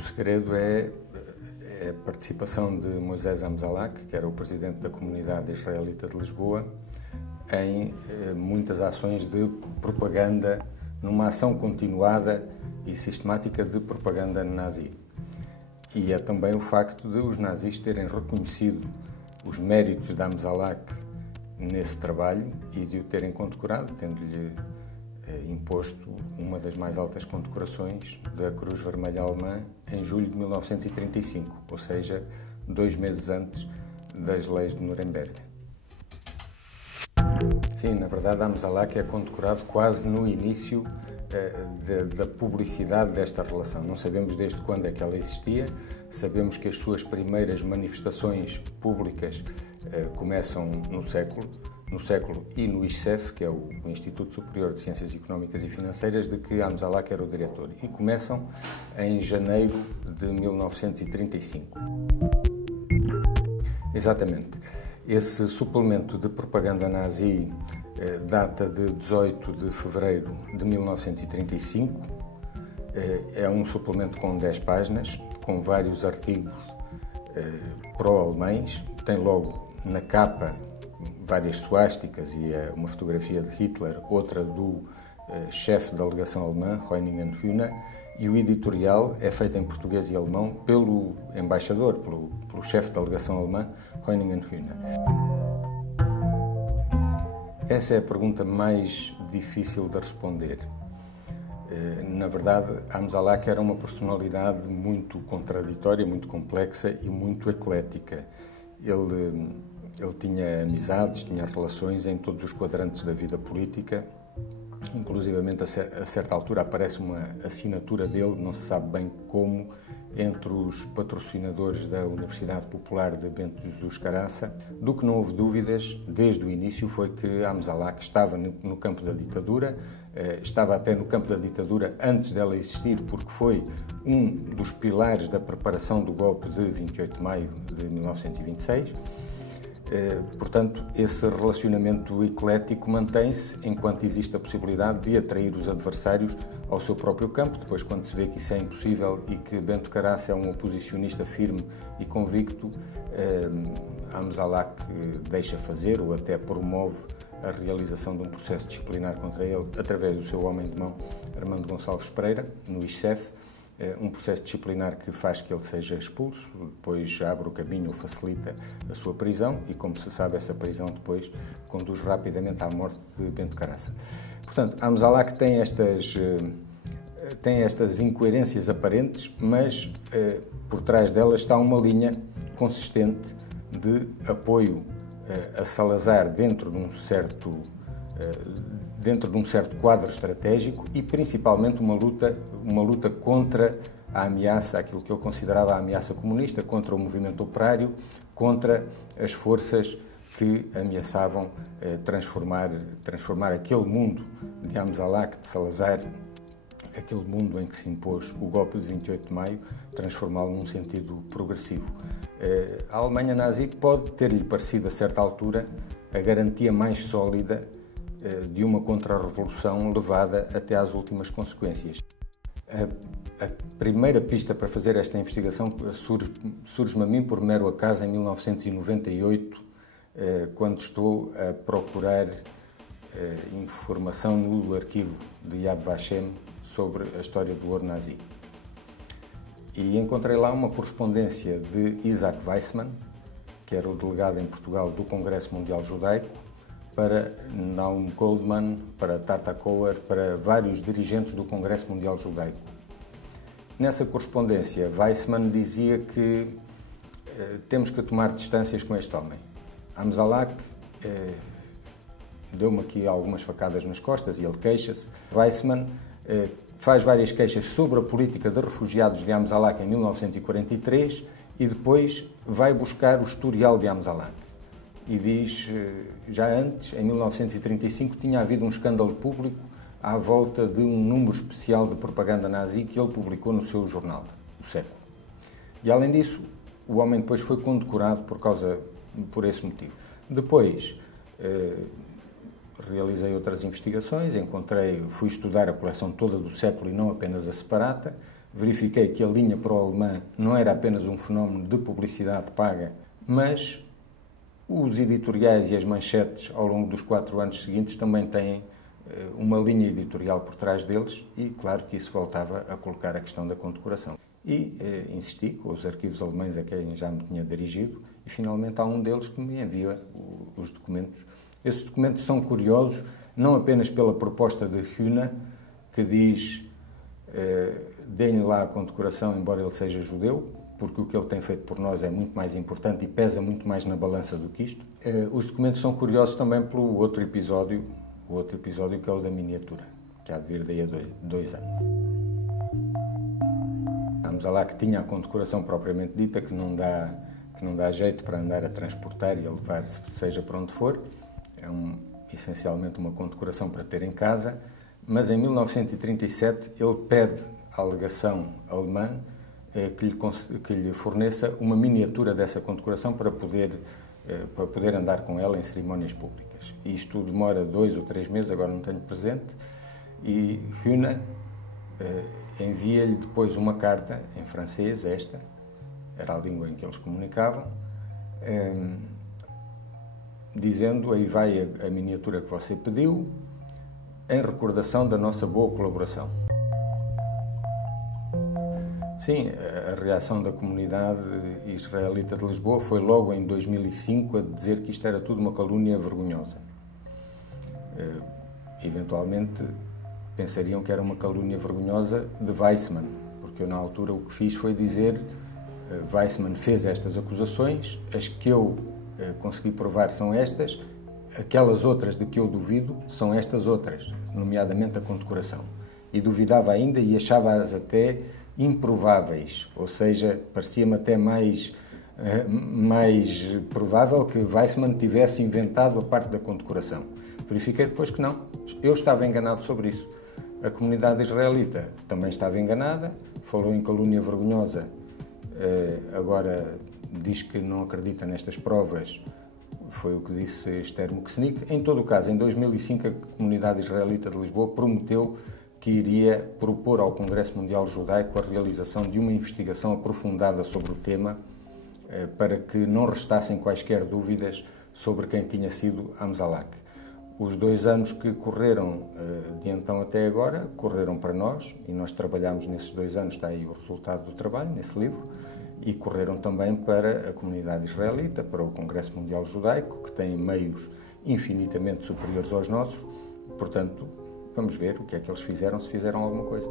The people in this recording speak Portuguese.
segredo é a participação de Moisés Amzalak, que era o presidente da comunidade israelita de Lisboa, em muitas ações de propaganda, numa ação continuada e sistemática de propaganda nazi. E é também o facto de os nazis terem reconhecido os méritos de Amzalak nesse trabalho e de o terem condecorado, tendo-lhe imposto uma das mais altas condecorações da Cruz Vermelha Alemã em julho de 1935, ou seja, 2 meses antes das leis de Nuremberg. Sim, na verdade, Amzalak é condecorado quase no início da publicidade desta relação. Não sabemos desde quando é que ela existia, sabemos que as suas primeiras manifestações públicas começam no século e no ISCEF, que é o Instituto Superior de Ciências Económicas e Financeiras, de que Amzalak era o diretor, e começam em janeiro de 1935. Exatamente. Esse suplemento de propaganda nazi data de 18 de fevereiro de 1935. É um suplemento com 10 páginas, com vários artigos pró-alemães. Tem logo na capa várias suásticas e uma fotografia de Hitler, outra do chefe da delegação alemã, Heuningen-Hühne, e o editorial é feito em português e alemão pelo embaixador, pelo chefe da delegação alemã, Heuningen-Hühne. Essa é a pergunta mais difícil de responder. Na verdade, Amzalak era uma personalidade muito contraditória, muito complexa e muito eclética. Ele tinha amizades, tinha relações em todos os quadrantes da vida política. Inclusivamente, a certa altura, aparece uma assinatura dele, não se sabe bem como, entre os patrocinadores da Universidade Popular de Bento Jesus Caraça. Do que não houve dúvidas, desde o início, foi que Amzalak estava no campo da ditadura, estava até no campo da ditadura antes dela existir, porque foi um dos pilares da preparação do golpe de 28 de maio de 1926. Portanto, esse relacionamento eclético mantém-se enquanto existe a possibilidade de atrair os adversários ao seu próprio campo. Depois, quando se vê que isso é impossível e que Bento Caraça é um oposicionista firme e convicto, Amzalak deixa fazer ou até promove a realização de um processo disciplinar contra ele através do seu homem de mão, Armando Gonçalves Pereira, no ISCEF. Um processo disciplinar que faz que ele seja expulso, depois abre o caminho ou facilita a sua prisão e, como se sabe, essa prisão depois conduz rapidamente à morte de Bento Caraça. Portanto, Amzalak tem estas incoerências aparentes, mas por trás delas está uma linha consistente de apoio a Salazar dentro de um certo quadro estratégico e, principalmente, uma luta contra a ameaça, aquilo que ele considerava a ameaça comunista, contra o movimento operário, contra as forças que ameaçavam transformar aquele mundo de Amzalak, de Salazar, aquele mundo em que se impôs o golpe de 28 de maio, transformá-lo num sentido progressivo. A Alemanha nazi pode ter-lhe parecido, a certa altura, a garantia mais sólida de uma contra-revolução levada até às últimas consequências. A primeira pista para fazer esta investigação surge-me a mim por mero acaso em 1998, quando estou a procurar informação no arquivo de Yad Vashem sobre a história do horror nazi. E encontrei lá uma correspondência de Isaac Weissmann, que era o delegado em Portugal do Congresso Mundial Judaico, para Naum Goldman, para Tartakower, para vários dirigentes do Congresso Mundial Judaico. Nessa correspondência, Weissmann dizia que temos que tomar distâncias com este homem. Amzalak deu-me aqui algumas facadas nas costas e ele queixa-se. Weissmann faz várias queixas sobre a política de refugiados de Amzalak em 1943 e depois vai buscar o historial de Amzalak. E diz, já antes, em 1935, tinha havido um escândalo público à volta de um número especial de propaganda nazi que ele publicou no seu jornal, O Século. E, além disso, o homem depois foi condecorado por esse motivo. Depois, realizei outras investigações, fui estudar a coleção toda do Século e não apenas a separata, verifiquei que a linha pró-alemã não era apenas um fenómeno de publicidade paga, mas os editoriais e as manchetes ao longo dos 4 anos seguintes também têm uma linha editorial por trás deles e, claro, que isso voltava a colocar a questão da condecoração. E insisti com os arquivos alemães a quem já me tinha dirigido e, finalmente, há um deles que me envia os documentos. Esses documentos são curiosos, não apenas pela proposta de Hühne, que diz deem-lhe lá a condecoração, embora ele seja judeu, porque o que ele tem feito por nós é muito mais importante e pesa muito mais na balança do que isto. Os documentos são curiosos também pelo outro episódio que é o da miniatura, que há de vir daí a 2 anos. Estamos lá que tinha a condecoração propriamente dita, que não dá jeito para andar a transportar e a levar, seja para onde for. É essencialmente uma condecoração para ter em casa, mas em 1937 ele pede à legação alemã que lhe forneça uma miniatura dessa condecoração para poder andar com ela em cerimónias públicas. Isto demora 2 ou 3 meses, agora não tenho presente, e Hühne envia-lhe depois uma carta em francês, esta era a língua em que eles comunicavam, dizendo: aí vai a miniatura que você pediu, em recordação da nossa boa colaboração. Sim, a reação da comunidade israelita de Lisboa foi logo em 2005 a dizer que isto era tudo uma calúnia vergonhosa. Eventualmente pensariam que era uma calúnia vergonhosa de Weizmann, porque eu na altura o que fiz foi dizer: Weizmann fez estas acusações, as que eu consegui provar são estas, aquelas outras de que eu duvido são estas outras, nomeadamente a condecoração. E duvidava ainda e achava-as até improváveis, ou seja, parecia-me até mais provável que Weizmann tivesse inventado a parte da condecoração. Verifiquei depois que não, eu estava enganado sobre isso. A comunidade israelita também estava enganada, falou em calúnia vergonhosa, agora diz que não acredita nestas provas, foi o que disse Esther Muksnik. Em todo o caso, em 2005 a comunidade israelita de Lisboa prometeu que iria propor ao Congresso Mundial Judaico a realização de uma investigação aprofundada sobre o tema para que não restassem quaisquer dúvidas sobre quem tinha sido Amzalak. Os 2 anos que correram de então até agora, correram para nós e nós trabalhámos nesses 2 anos, está aí o resultado do trabalho, nesse livro, e correram também para a comunidade israelita, para o Congresso Mundial Judaico, que tem meios infinitamente superiores aos nossos, portanto, vamos ver o que é que eles fizeram, se fizeram alguma coisa.